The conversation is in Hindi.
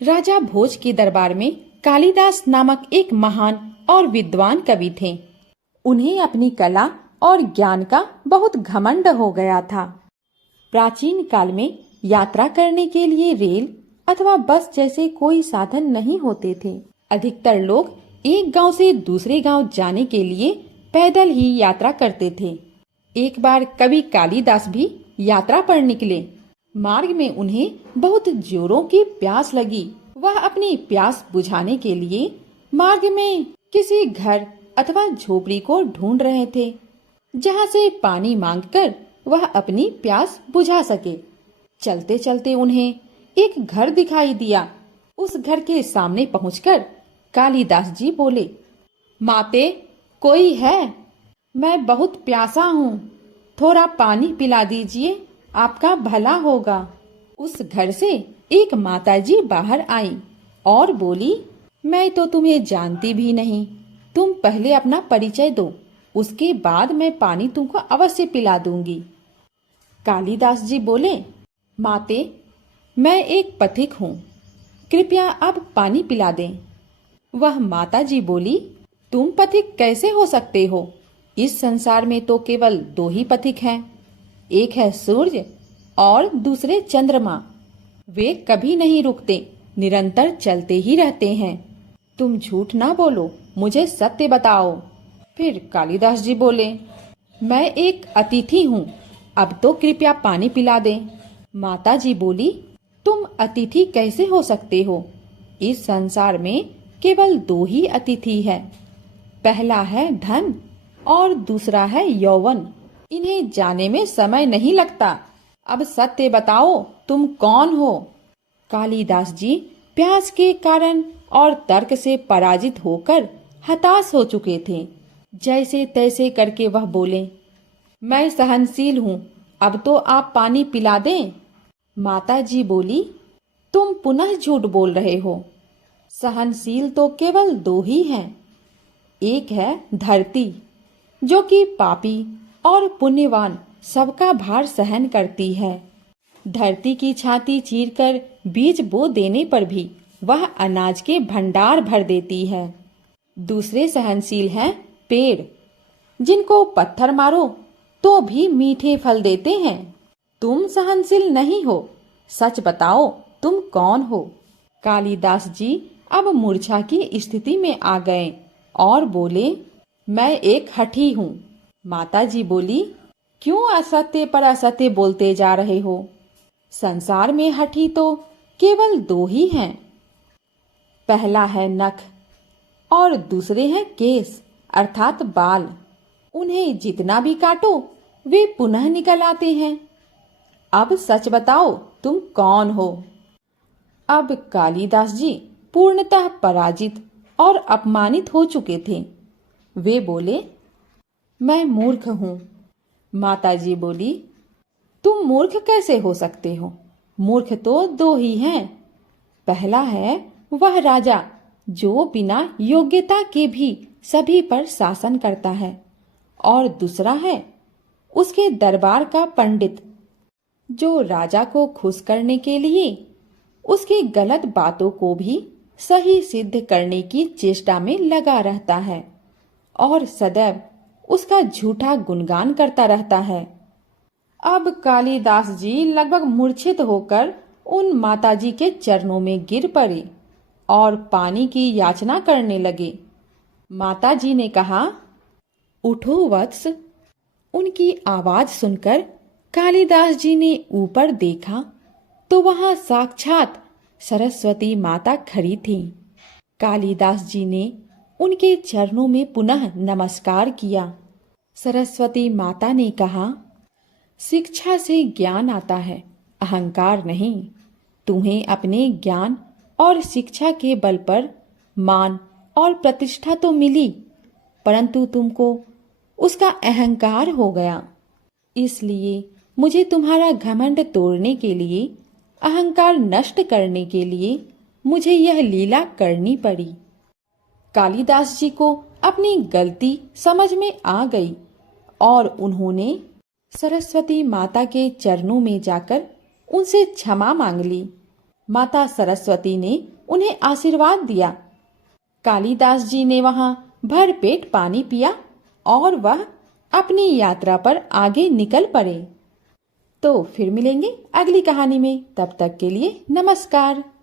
राजा भोज के दरबार में कालिदास नामक एक महान और विद्वान कवि थे। उन्हें अपनी कला और ज्ञान का बहुत घमंड हो गया था। प्राचीन काल में यात्रा करने के लिए रेल अथवा बस जैसे कोई साधन नहीं होते थे। अधिकतर लोग एक गांव से दूसरे गांव जाने के लिए पैदल ही यात्रा करते थे। एक बार कवि कालिदास भी यात्रा पर निकले। मार्ग में उन्हें बहुत जोरों की प्यास लगी। वह अपनी प्यास बुझाने के लिए मार्ग में किसी घर अथवा झोपड़ी को ढूंढ रहे थे, जहां से पानी मांगकर वह अपनी प्यास बुझा सके। चलते चलते उन्हें एक घर दिखाई दिया। उस घर के सामने पहुंचकर कालिदास जी बोले, माते, कोई है? मैं बहुत प्यासा हूँ, थोड़ा पानी पिला दीजिए, आपका भला होगा। उस घर से एक माताजी बाहर आई और बोली, मैं तो तुम्हें जानती भी नहीं, तुम पहले अपना परिचय दो, उसके बाद मैं पानी तुमको अवश्य पिला दूंगी। कालिदास जी बोले, माते, मैं एक पथिक हूँ, कृपया अब पानी पिला दें। वह माताजी बोली, तुम पथिक कैसे हो सकते हो? इस संसार में तो केवल दो ही पथिक हैं, एक है सूर्य और दूसरे चंद्रमा। वे कभी नहीं रुकते, निरंतर चलते ही रहते हैं। तुम झूठ ना बोलो, मुझे सत्य बताओ। फिर कालिदास जी बोले, मैं एक अतिथि हूँ, अब तो कृपया पानी पिला दें। माता जी बोली, तुम अतिथि कैसे हो सकते हो? इस संसार में केवल दो ही अतिथि है, पहला है धन और दूसरा है यौवन। इन्हें जाने में समय नहीं लगता। अब सत्य बताओ, तुम कौन हो? कालिदास जी प्यास के कारण और तर्क से पराजित होकर हताश हो चुके थे। जैसे तैसे करके वह बोले, मैं सहनशील हूँ, अब तो आप पानी पिला दें। माता जी बोली, तुम पुनः झूठ बोल रहे हो। सहनशील तो केवल दो ही हैं, एक है धरती, जो कि पापी और पुण्यवान सबका भार सहन करती है। धरती की छाती चीरकर बीज बो देने पर भी वह अनाज के भंडार भर देती है। दूसरे सहनशील हैं पेड़, जिनको पत्थर मारो तो भी मीठे फल देते हैं। तुम सहनशील नहीं हो, सच बताओ, तुम कौन हो? कालिदास जी अब मूर्छा की स्थिति में आ गए और बोले, मैं एक हठी हूँ। माता जी बोली, क्यों असत्य पर असत्य बोलते जा रहे हो? संसार में हठी तो केवल दो ही हैं, पहला है नख और दूसरे हैं केस अर्थात बाल। उन्हें जितना भी काटो वे पुनः निकल आते हैं। अब सच बताओ, तुम कौन हो? अब कालिदास जी पूर्णतः पराजित और अपमानित हो चुके थे। वे बोले, मैं मूर्ख हूँ। माताजी बोली, तुम मूर्ख कैसे हो सकते हो? मूर्ख तो दो ही हैं, पहला है वह राजा जो बिना योग्यता के भी सभी पर शासन करता है, और दूसरा है उसके दरबार का पंडित, जो राजा को खुश करने के लिए उसकी गलत बातों को भी सही सिद्ध करने की चेष्टा में लगा रहता है और सदैव उसका झूठा गुणगान करता रहता है। अब कालिदास जी लगभग मूर्छित होकर उन माताजी के चरणों में गिर पड़े और पानी की याचना करने लगे। माताजी ने कहा, उठो वत्स। उनकी आवाज सुनकर कालिदास जी ने ऊपर देखा तो वहां साक्षात सरस्वती माता खड़ी थीं। कालिदास जी ने उनके चरणों में पुनः नमस्कार किया। सरस्वती माता ने कहा, शिक्षा से ज्ञान आता है, अहंकार नहीं। तुम्हें अपने ज्ञान और शिक्षा के बल पर मान और प्रतिष्ठा तो मिली, परंतु तुमको उसका अहंकार हो गया। इसलिए मुझे तुम्हारा घमंड तोड़ने के लिए, अहंकार नष्ट करने के लिए मुझे यह लीला करनी पड़ी। कालिदास जी को अपनी गलती समझ में आ गई और उन्होंने सरस्वती माता के चरणों में जाकर उनसे क्षमा मांग ली। माता सरस्वती ने उन्हें आशीर्वाद दिया। कालिदास जी ने वहां भरपेट पानी पिया और वह अपनी यात्रा पर आगे निकल पड़े। तो फिर मिलेंगे अगली कहानी में। तब तक के लिए नमस्कार।